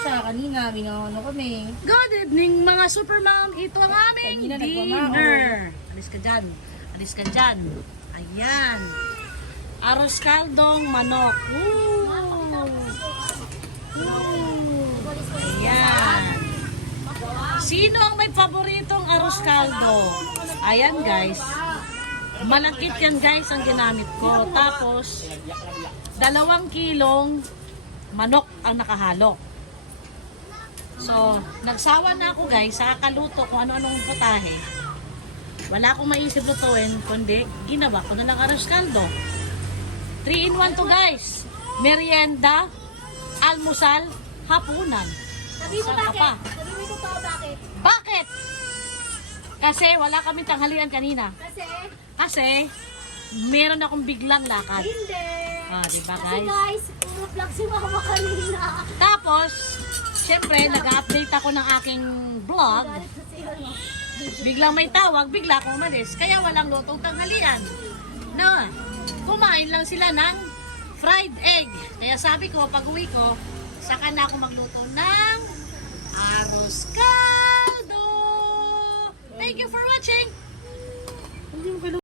siya. Kanina, ano kami. Good evening mga supermom. Ito ang aming Kanina dinner. Alis ka dyan. Alis ka dyan. Ayan. Arroz caldong manok. Ayan. Sino ang may paboritong arroz caldo? Ayan guys. Malakit yan guys ang ginamit ko. Tapos, 2 kilong manok ang nakahalo. So, nagsawa na ako guys sa kakaluto kung ano-anong putahe. Wala akong maisip lutuin, kundi ginawa ko na lang arroz caldo. 3 in 1 to guys. Merienda, almusal, hapunan. Sabi mo Saan ka pa? bakit? Sabi mo totoo bakit? Bakit? Kasi wala kaming tanghalian kanina. Kasi meron akong biglang lakad. Hindi. Ah, diba Kasi guys? guys, puro vlog si mama kanina. Tapos, syempre, nag-update ako ng aking vlog. Galit kasi ano. Biglang may tawag, bigla akong umalis. Kaya walang lutong tanghalian. No, kumain lang sila ng fried egg. Kaya sabi ko, pag uwi ko, saka na ako magluto ng